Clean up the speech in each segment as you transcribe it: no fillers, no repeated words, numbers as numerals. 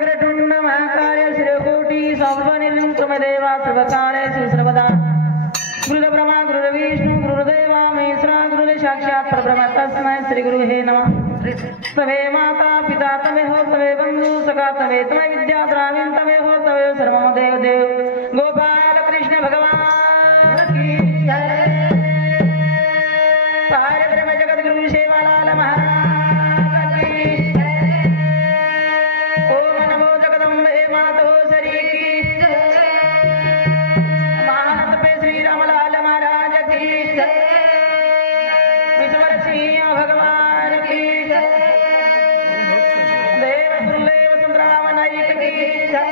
वक्रतुंड महाकाय श्रीकोटि सर्वनिर्विघ्नदेवा सर्वकालेषु सर्वदा गुरुर्ब्रह्मा गुरुर्विष्णु गुरुर्देवा महेश्वरा गुरुर् साक्षात् परब्रह्म तस्मै श्री गुरुवे नमः। तवे माता पिता तवे हो तवे बंधु सखा तवे तवे विद्या द्राविण तवे हो तवे सर्वम देव देव गोपाल कृष्ण भगवान की जय। पार ब्रह्म जगत गुरु सेवालाल महाराज की जय। ओम नमो जगदम्बे मातो श्री की जय। महानत पे श्री रामलाल महाराज की जय। ईश्वर सिंह भगवान की जय। देव गुरुदेव सुंदराम नायक की जय।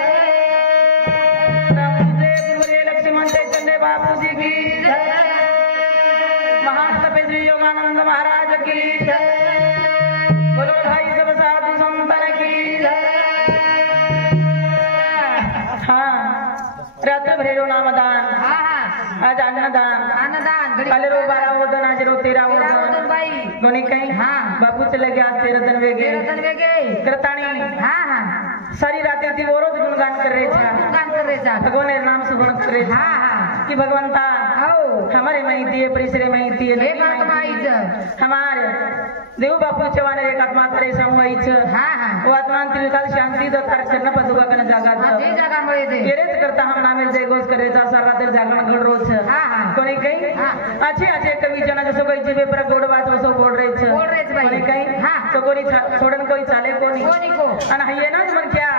लक्ष्मण चैतन्य बापू जी की जय। महानत पे श्री योगानंद महाराज की जय। बोलो भाई सब साधु संतन की जय। हाँ रात्र भैरव नामदान आज अन्नदान काले रो 12 वदन आज रो 13 वदन दोन्ही काही बापू चले गए आज 13 दिन वेगे करताणी सारी रातें थी वो रोज गुणगान कर रहे थे भगवान नाम से गुण कर रहे थे कि भगवंता हमारे माहिती है परिसरे माहिती है हमारे देव बापू चवाने रे आत्मा तरे समवाईच वो आत्मा त्रिकाल शांती द तार चरण पदुगा कन जागा जे जागा मळे दे केरेच करता हम नामेर जय घोष करायचा सारा तर जागरण घड रोज कोणी काही अच्छे कवी जना जसो काही जीवे पर गोड बात वसो बोल रेच कोणी काही तो कोणी सोडन कोई चाले कोणी को आणि हये ना मन क्या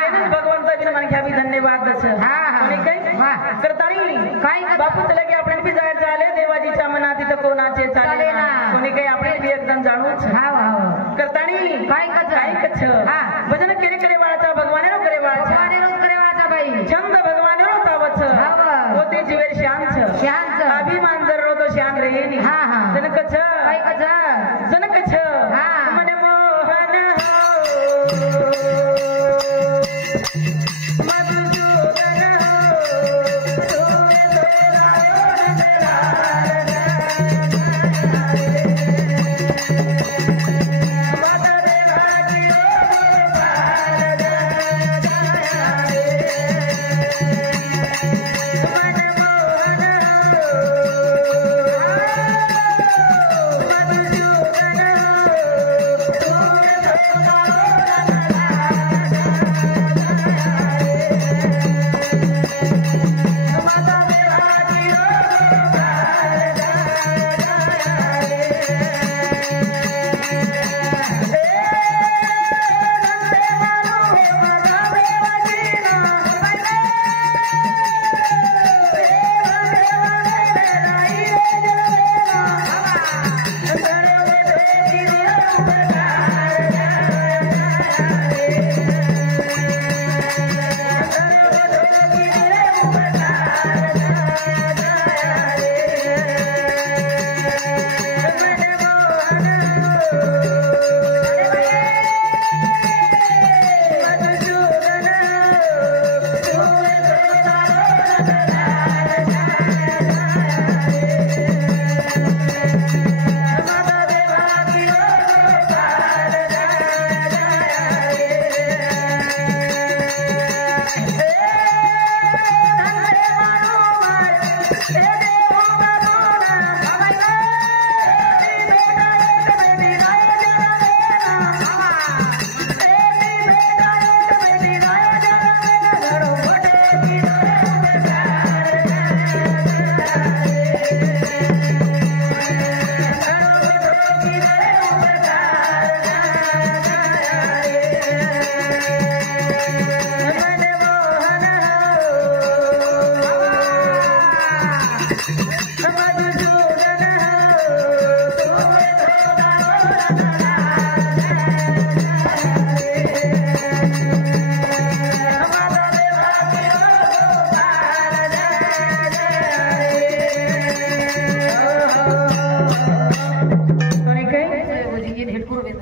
येन भगवंत बिन मन क्या भी धन्यवाद दस कोणी काही करताणी काही बापू चले की आपण भी जाय चाले देवाजीच्या मनात तिथं कोणाचे चाले ना कोणी काही आपण भी एकदम जाणू करताणी काय कछ भजन केले करे वाळाचा भगवाने नो करे वाळाचा बाई छंद भगवाने नो तावच होते जीवेर शांत अभिमान जर रो तो शान रे नी जन कछ मन मोहन हो मधुसूदन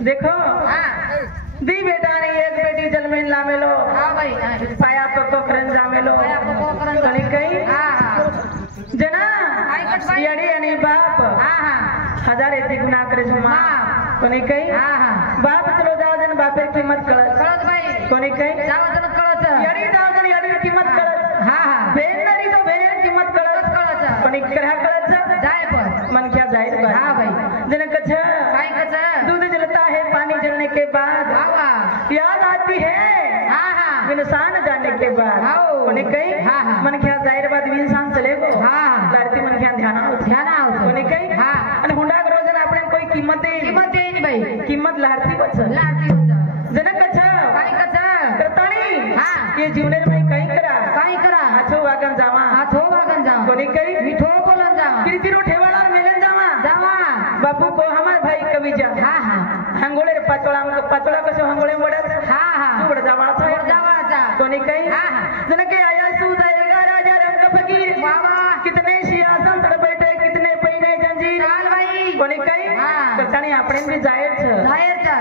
देखो दी बेटा ने एक बेटी जन्मेन लामेलो पाया तो करन जामेलो कणी कई जना यडी आणि बाप हजार येते गुन्हा करे जुमा कोणी काही बाप चलो जाओ जन बापेर किंमत कळत कोणी काही जावं कळत याडी जावं याडी किंमत कळत हा हा भेटणारी तो भेटणारी किंमत कळत कळत पण इकडे कळत जाय पण मन क्या जाहिर बात हाँ भाई जन कछ काय कच दूध जलता है पानी जलने के बाद वाह याद आती है हा हा इंसान जाने के बाद हाओ कोणी काही हाँ हाँ मन क्या जाहिर बात इंसान चले गो हाँ लाडती मन क्या ध्यान आवत ध्यान आवत कोणी काही हाँ आणि हुंडा रोजन आपण कोई किंमत देईन बाई किंमत लाडती बच लाडती होत जन कछ काय कच करताणी हाँ ये जीवनेर में काही करा काय करा आछो वागन जावा थो वागन जा कोणी काही मिठो बोलन जा किरकिरो ठेवाला मेलन जावा जावा बापू को हमार भाई कवी जा हा हा हंगोळे पाचोळा कसो हंगोळे वडत हा हा वड जावाचा जावाचा कोणी काही हा हा जन के आया सू जाएगा राजा रंग फकीर वाह कितने सियासन चढ़ बैठे कितने पहिने जंजीर चाल बाई कोणी काही हाँ. कचाणी आपण बी जायर छ जायचा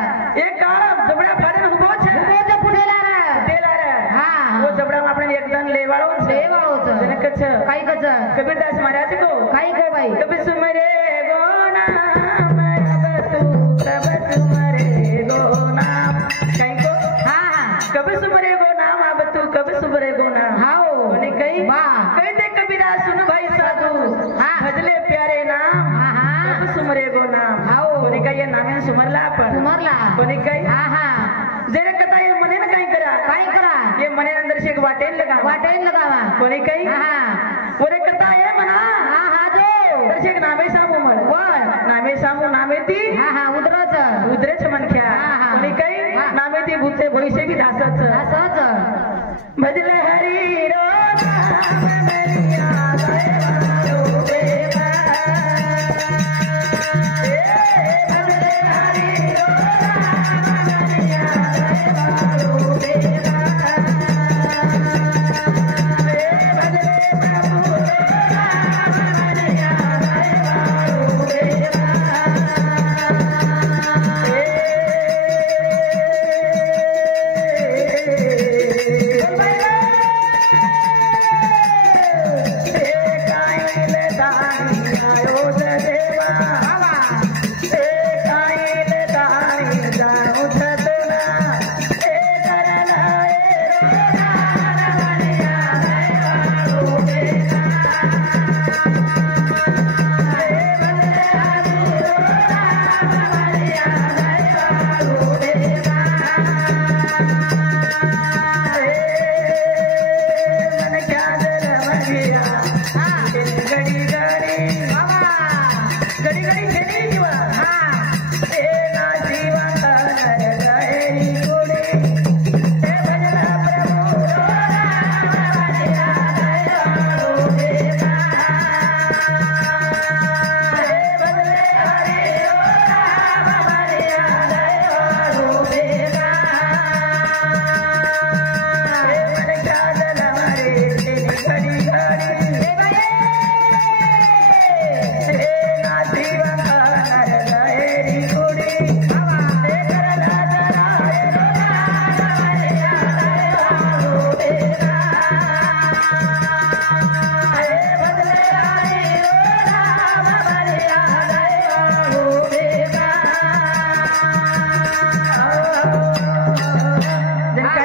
एक काळ जबड्या फाडन उभो छ उभोच फुटेला रे तेला रे हाँ. वो जबड़ा में आपण एकदम लेवाळो छ लेवाळो छ. जन कछ काय कच कबीरदास महाराज को काय गो बाई कबीर सुमरे गो नाम अब तू कब सुमरे गो नाम काही को हा हा कबीर सुमरे गो नाम अब तू कब सुमरे गो नाम हाओ कोणी काही वाह कहते कबीरा सुन भाई साधू हाँ. भजले प्यारे नाम हा हा कब सुमरे गो नाम हाओ. कोणी काही नामे सुमरला आपण सुमरला कोणी काही हा हा जरे कथा ये मने ना काही करा काय करा ये मने अंदर से एक वाटेल लगा वाटेल लगावा कोणी काही हा हा ओरे कथा ये म्हणा हा हा जो तर से एक नामे सामू म्हण वर नामे सामू नामे ती हा हा उदरच उदरेच मनख्या हा, हा. कोणी काही हा. नामे ती भूते भोईसे की धासच असंच भजले हरी रो नाम मेरिया दयालो बेवा भजले हरी रो नाम मेरिया दयालो बेवा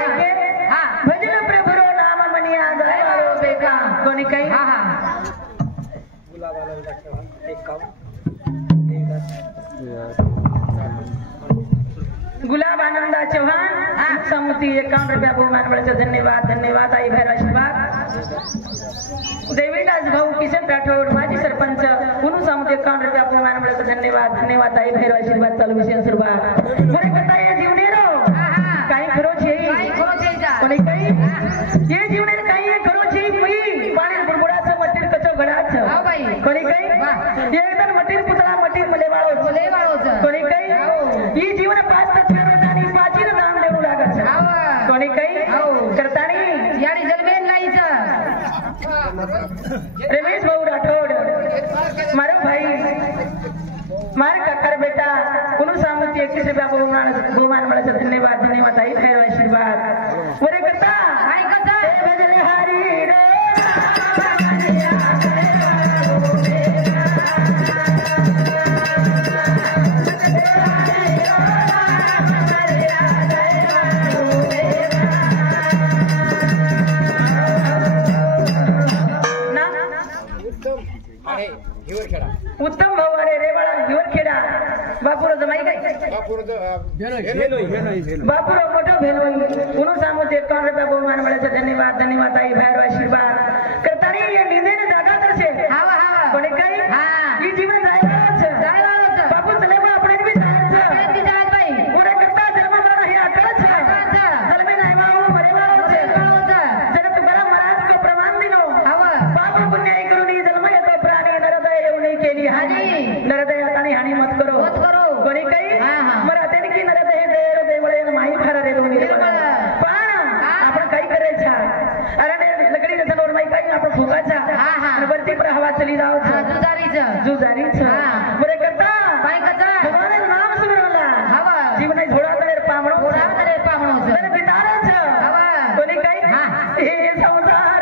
भजले प्रभु रो नाम मेरिया दयालो बेवा कोणी काही हा हा गुलाब आनंदा चौहान समती 51 रुपया बहुमान बळाचा धन्यवाद धन्यवाद आई भैर आशीर्वाद देवीदास भाऊ किशन राठोड माजी सरपंच पुनू समती 51 रुपया बहुमान बळाचा धन्यवाद धन्यवाद आई भैर आशीर्वाद चालू विषय सुरुवात बरे कथा ये जीवनेरो काही खरो छे काय खरो छे जा कोणी काही ये जीवनेर काही ये खरो छे पई पाणी बुडबुडाचं मटीर कचो घडाचं हाव बाई कोणी काही एकदम मटीर पुतळा मटीर मलेवाळो लेवाळोच कोणी काही ही जीवन 5 तत्वावर आणि 5 नाम देऊ लागत हाव कोणी काही करतानी याडी जलमेन लाईचा रमेश भाऊ राठोड मारो भाई मारे काकर बेटा कुनु सामती 21 रुपया बहुमान बळाचा धन्यवाद धन्यवाद आई भैर आशीर्वाद ओरे करता काय करता भजले हरी रे बापू रो मोठो भेलोई उनो सांगू ते 51 रुपया बहुमान મળે છે ધન્યવાદ ધન્યવાદ आई भाईरो आशीर्वाद करतानी ये नींदे ने जागा करશે हावा हावा कोणी काही हां ई जीवन जायवाळो છે जायवाळो છે बापू चले मग આપણે બી જાય છે આપણે બી જાય ભાઈ ઓરે કરતા જન્મ મરણ हे अटळ છે चलमे नाही वाळो मरेवाळो છે जर तुकाराम महाराज को प्रमाण दिनो हावा बापू पुण्याई करून जन्म येतो प्राणी नरदय येऊ नाही केली हानी नरदय हाताने हानी मत करो कोणी काही मराठे की नरदय देर देवळे माई खरा रे दोन्ही पण आपण काही करायचा अरे लकडी जसं माई काही आपण फुगाचा आणि वरती पर हवा चली जाओ जुजारीच बरे करता काय करता भगवान नाम सुमिरला हावा जीवन थोडा तळे पामणो पामणो तर बितारच हावा कोणी काही हे संसार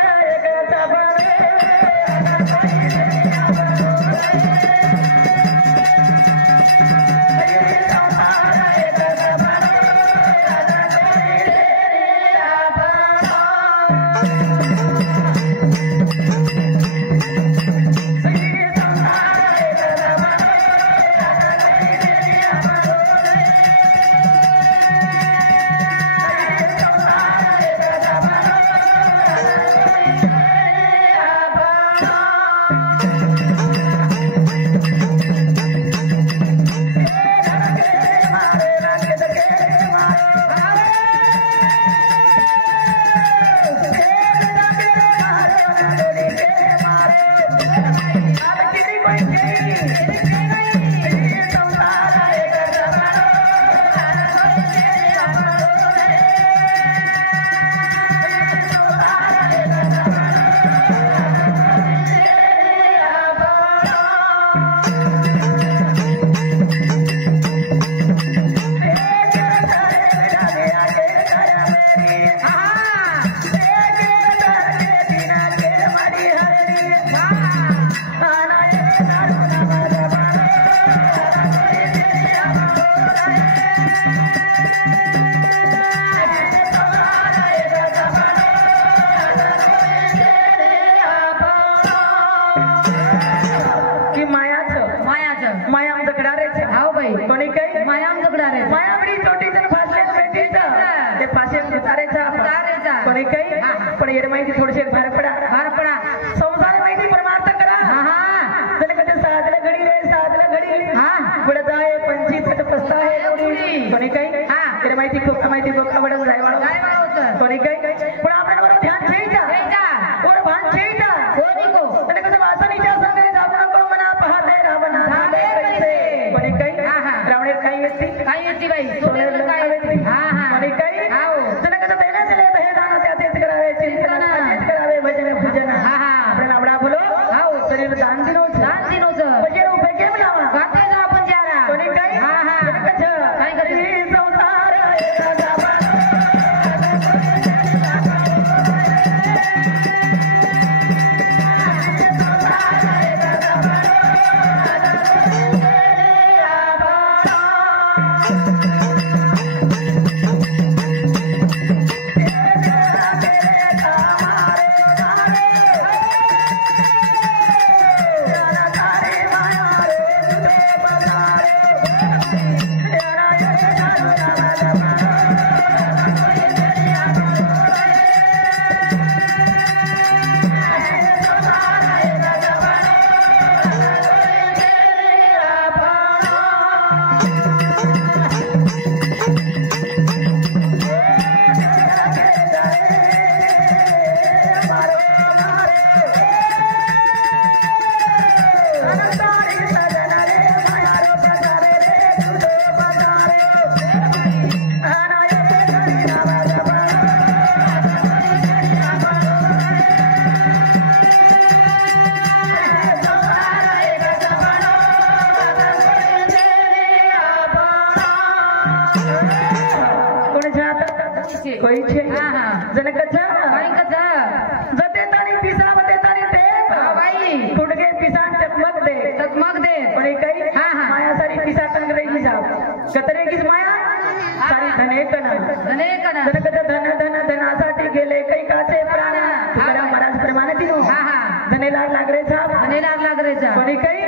एकचा बरे कोणी काही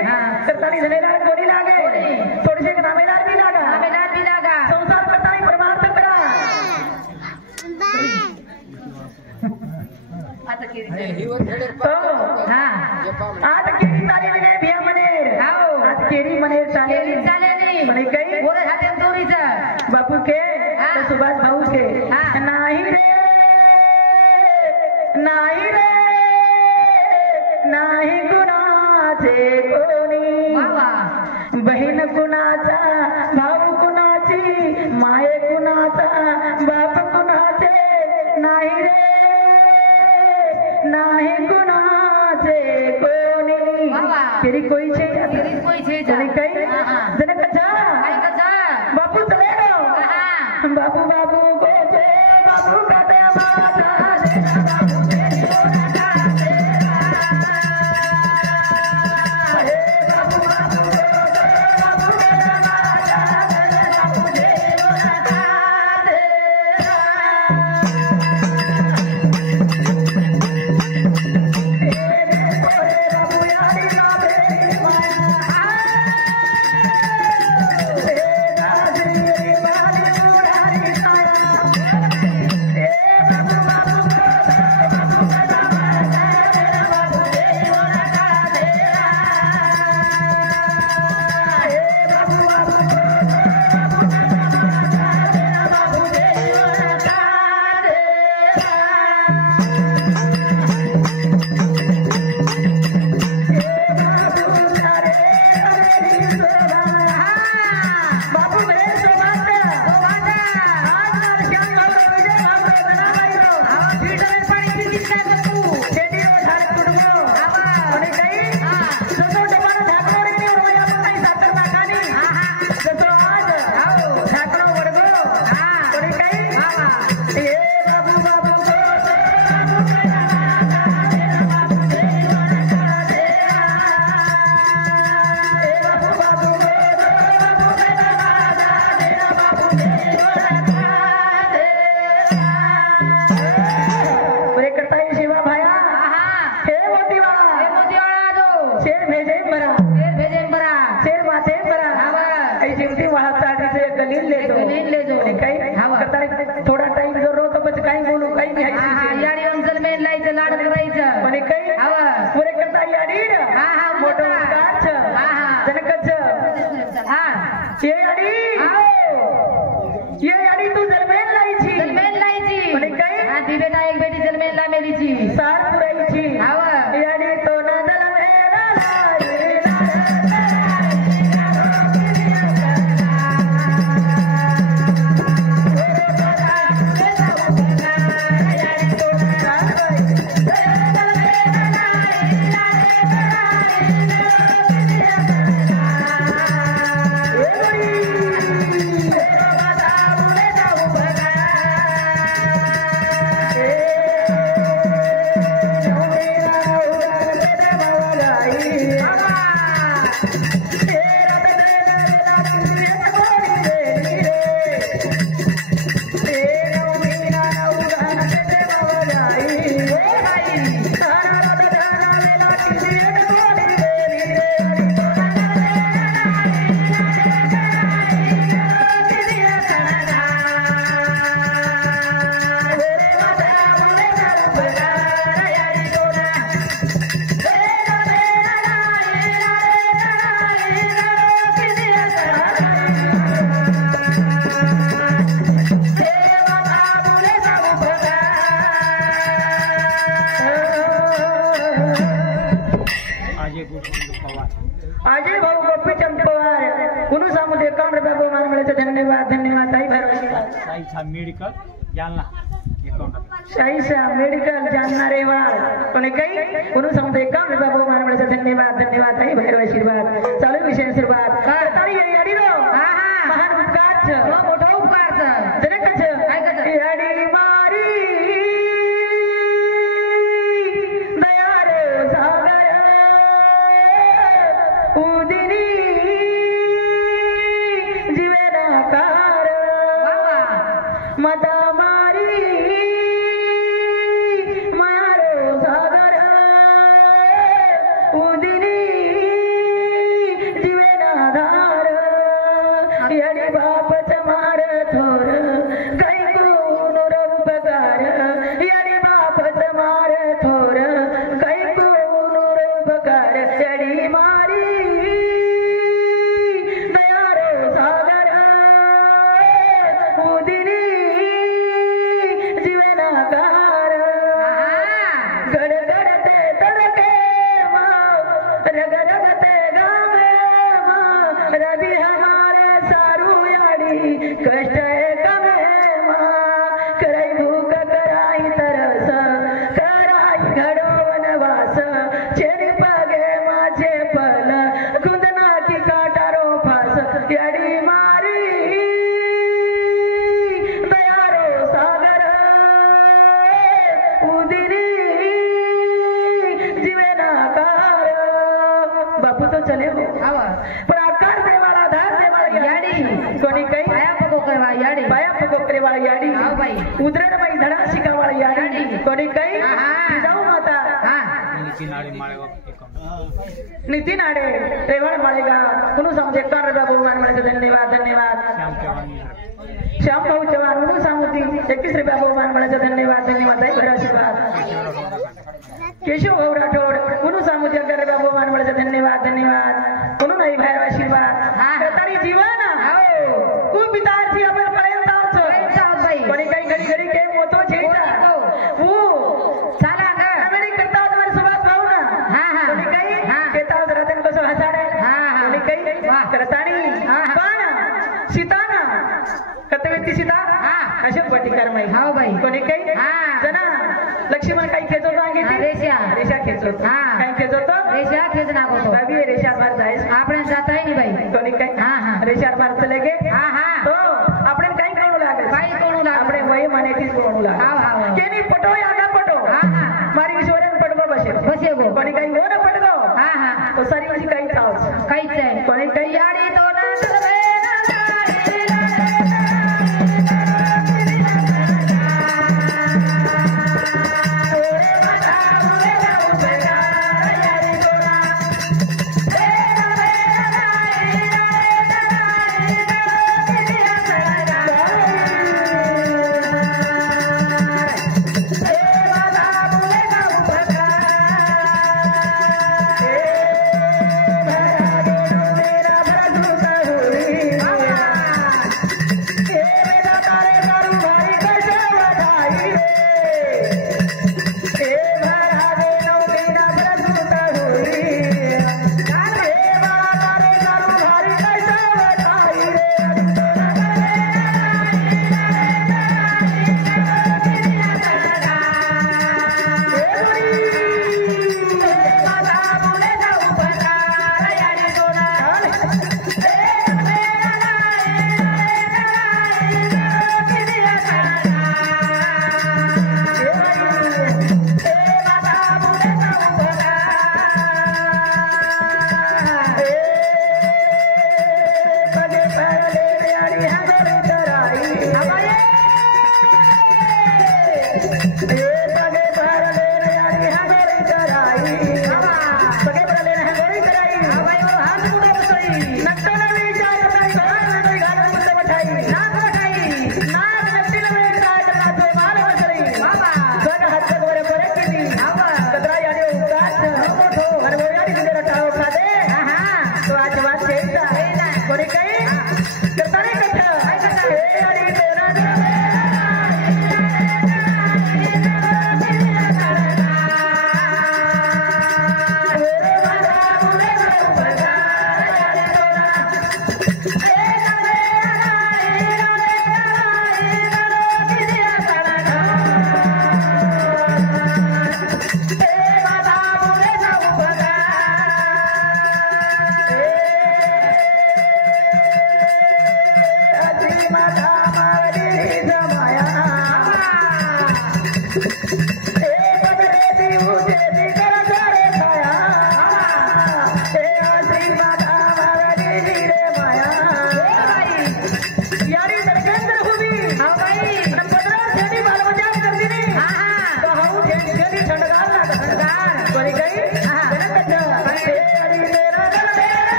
करताना जनेला कोणी लागे थोडेसे नामेदार बी लागा संसार हा आज केरी चालेली रे भिया मनेर हाओ आज केरी मनेर केली चालेली चालेली म्हणे काही पोरं हाते दोरीचं बापू के हा. तर सुभाष भाऊ के हा. नाही रे नाही रे नाही कुणाचे कोणी वा बहीण कुणाचा भाऊ कुणाची माये कुणाचा बाप कुणाचे नाही रे नाही कुणाचे कोणी वा. तेरी कोई छे तेरी कोई छे तेरी काही हा, हा. जण कचा काय कसा बापू चले गो हा बाबू बाबू गोचे बाबू काटे माझा देना बाबू तेरी ओरडा तेरा हे बाबू बाबू गोचे बाबू काटे माझा देना बाबू तेरी ओरडा थोड़ा टाइम जो रो तो बच काही बोलू काही नाही याडी अंचल मेन लायचं लाड करायचं म्हणे काही हवा पुरे करता याडी हा हा मोठं काच हा हा जनकच हा ये याडी ये याडी तू जलमेन लायची जलमेन लायची म्हणे काही हा ती बेटा एक बेटी जलमेन ला मेलीची सार पुरायची हवा याडी तो ना अजय भाऊ गोपीचंद पवार कुणू सांगू दे काम रुपया बहुमान मिळायचं धन्यवाद धन्यवाद ताई भरवशी मेडिकल जालना शाहीशा मेडिकल जालना रेवाड कोणी काही कुणू सांगू दे काम रुपया बहुमान मिळायचं धन्यवाद धन्यवाद ताई भैरव आशीर्वाद चालू विषय आशीर्वाद करताळी याडी रो हा हा महान उपकारच मोठा उपकारच जनकच काय करत याडी मारी दयार सागर उदिनी जीवनाकार मदा मारी मारो सागर उदिनी जीवनाधार पण आकार देवाला धार देवाला याडी कोणी काही पाया पगो करवा याडी पाया पकोकरे वाला याडी हाव बाई उदरण बाई धडा शिका वाला याडी कोणी काही जाऊ माता नितीन आडे रेवाड़ मालेगा कुनु समझे कर बाबू भगवान मला धन्यवाद धन्यवाद श्याम भाऊ चव्हाण कुनु सामुती 21 रुपया भगवान मला धन्यवाद धन्यवाद दई भरा आशीर्वाद केशव भाऊ राठोड कुनु सामुती कर बाबू भगवान मला धन्यवाद धन्यवाद कुनु नाही बाहेर आशीर्वाद तारी जीवन खूप पिताची आपण पर्यंत आहोत बाई कोणी काही घडी घडी के मोतो छेटा वो चला ग नवेडी करता तुम्हारे सुभाष भाऊ ना हा कोणी काही केता रतन कसं हसाडे कोणी काही करतानी पण सीताना कतवेती सीता अशोक पटिकार माई हाव बाई कोणी काही जना लक्ष्मण काही खेचतो सांगितली रेषा रेषा खेचतो काही खेचतो रेषा खेच नाको अभी रेषा मार जायस आपण जाता ही नाही बाई कोणी काही रेषा मार चले गे तो आपण काही करू लागेल काही कोणू लाग આપણે વય માનેથી જોવાનું લાગે હાવ હાવ કેની પટો યા ના પટો મારી ઈશ્વરન પટકો બસે બસે ગો કોની કઈ હો ના પટકો તો સારી પછી કઈ થાવ કઈ છે કોની કઈ याडी तो ना करे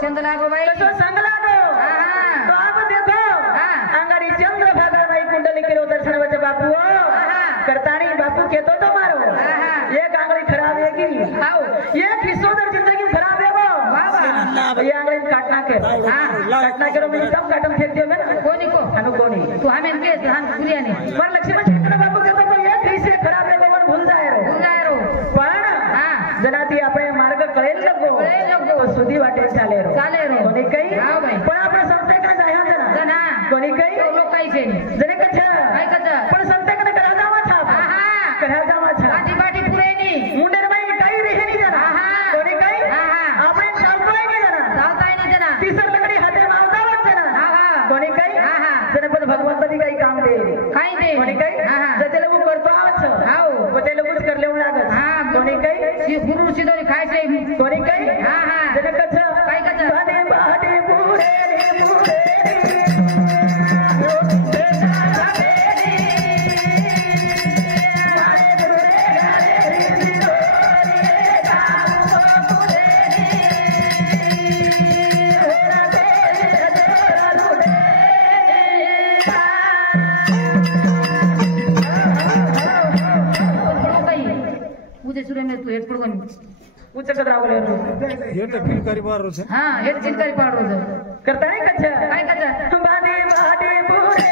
चंद लागो बाई कसो संग लागो हाँ। तो आप देखो हाँ। अंगारी चंद्र भागा भाई कुंडली के दर्शन वच बापू करतानी बापू कहतो तो मारो एक आंगली खराब हैगी आओ एक हिस्सो दर जिंदगी खराब है वो बाबा ये आंगली काटना के काटना करो मैं तब काटम फेंक दियो मैं कोनी को अनु कोनी तू हमें के हम पुरिया ने पर लक्ष्मण चंद्र बापू कहतो तो एक हिस्से खराब है वो भूल जाए रो बुलाए रो पण हां जनाती આપણે માર્ગ કળેલ લગો તો સુધી વાટે ચાલે રો કોની કઈ હા ભાઈ પણ આપણે સંતે કને જાયા જના જના કોની કઈ તો લોક કઈ છે ની જને કછ કઈ કછ પણ સંતે કને કરા જાવા था હા હા કરા જાવા था બાટી બાટી પુરે ની મુંડે ભાઈ કઈ રહે ની જના હા હા કોની કઈ હા હા આપણે ચાલતોય ની જના ચાલताय ની જના तीसर लकड़ी हाथे मावतावा जना હા હા कोनी कई હા હા जने पण भगवंत नी काही काम दे કાઈ દે कोनी कई હા હા जते लोग करतो आवच हाओ बते लोग कर लेव लागत હા कोनी कई सी गुरु सिधोरी खाय છે कोनी कई હા हा जने कछ काय कछ बाटे बाटे पूरे पूजे सुरे में तू हेड पडगोनी उच्च कदरावले येट फिलकारी बारो छे हां हेड चिंकारी पाडो छ करता नहीं कछ काय कछ बाटे बाटे पूरे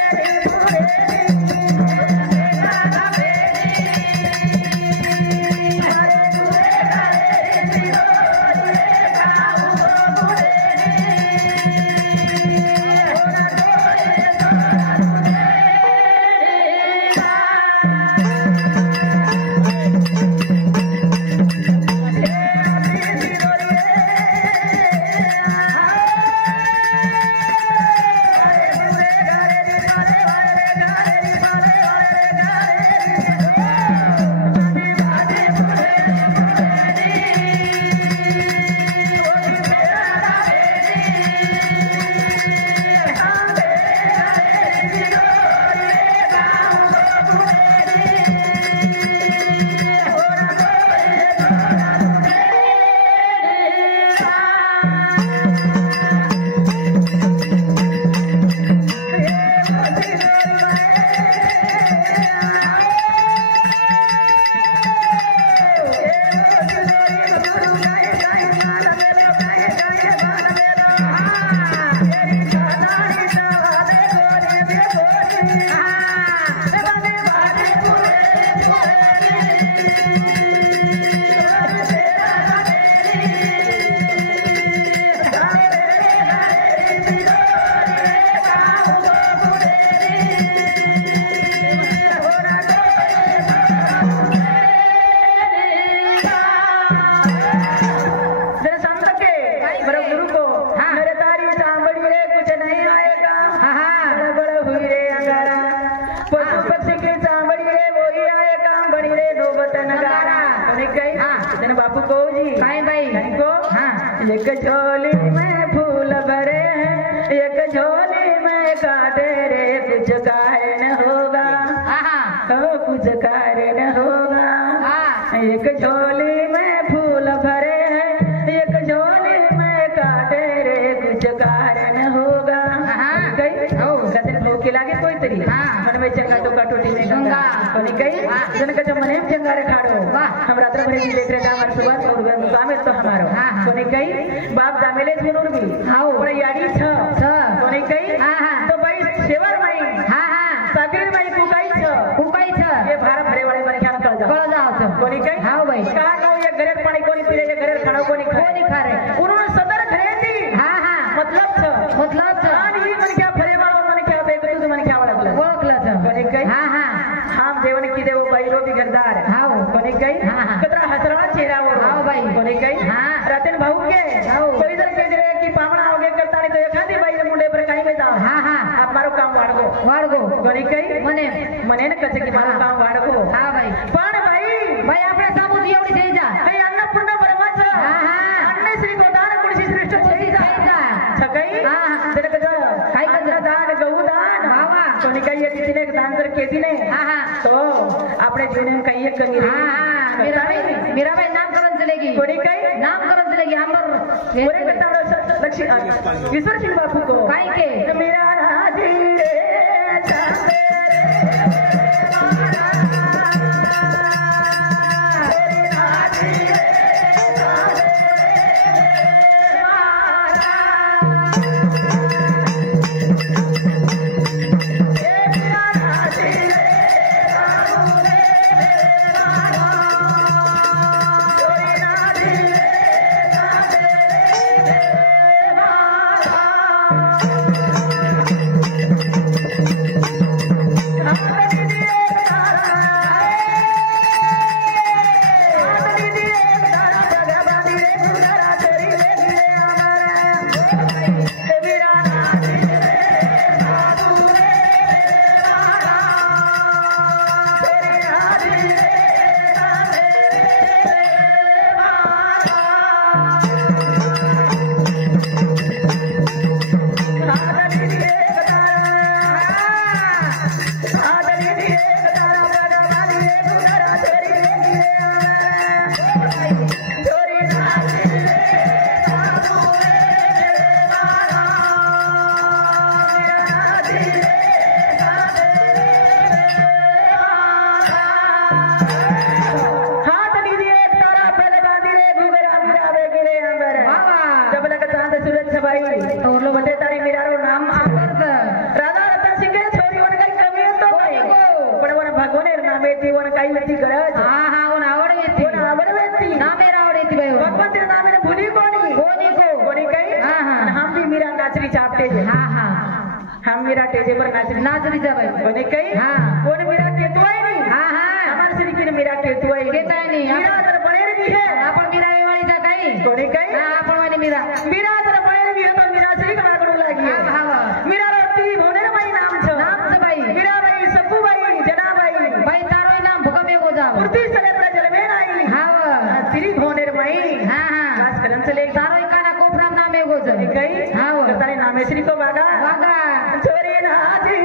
बापू को जी काय बाई को हां एक झोली में फूल भरे हैं एक झोली में काटे रे कुछ काहे न होगा हां कुछ काहे न होगा हां एक झोली में फूल भरे हैं एक झोली में काटे रे कुछ काहे न होगा गई हो कदर भूखे लागे कोई तरी मन में चंगा तो काटोटी में गंगा कोनी गई जन का जब मने चंगा रे खाड़ो हम रात्र भर की देख रे हमार सुबह और घर मुकाम है तो हमारो कोनी गई बाप जामेले सुनूर भी हां पर याडी छ कोनी गई तो भाई सेवर भाई सागिर भाई कुकाई छ ये भार भरे वाले मन क्या कळ जाओ छ कोनी गई हां भाई का का ये घरे पानी कोनी पीरे ये घरे खाना कोनी खा रे उन्होंने सदर घरे थी मतलब छ आणि मन क्या भरे वाला मन क्या देख तू मन क्या ओळखला छ कोनी गई हम जेवण की देव बैलो बिगरदार कोनी गई कतरा हसरा चेहरा वो भाई कोनी गई रतन भाऊ के कोई जर के रे की पावणा होगे करता नहीं तो एखादी बाई मुंडे पर काही में जाओ आप मारो काम वाडगो कोनी गई मने न कचे की मारो काम वाडगो भाई पण भाई आपल्या सामू एवढी થઈ जा काही अन्नपूर्ण परमाच अन्न श्री गोदान कुणशी श्रेष्ठ થઈ जा छकई जर कज काय कज दान गौदान कोनी काही ये तिने दान कर केती ने तो આપણે જોઈને કઈ એક કરી મીરાબાઈ નામ કરન चलेगी कोणी काही नामकरण चलेगी आंबर कोणी करता लक्ष्मी ईश्वर सिंह बापू को काय के मेरा राजी रे चांदे नाचरी जा भाई कोणी काही कोण मेरा केतुआई नहीं हमारे श्री की मेरा केतुआई केता नहीं मेरा तर बनेर भी है आपण मेरा वेवाळी जा काही कोणी काही आपण वाली मेरा तर बनेर भी है तो मेरा श्री का मागणू लागी मेरा रती भोनेर बाई नाम छ बाई मेरा बाई सप्पू बाई जना बाई तारो नाम भूकंप हो जा मूर्ति सले प्रजल में आई श्री भोनेर बाई खास करन चले तारो काना कोपराम नाम एगो छ काही तारे नाम श्री को बागा छोरी नाजी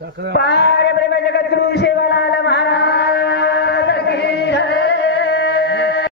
साखर पार ब्रह्म जगत गुरु सेवा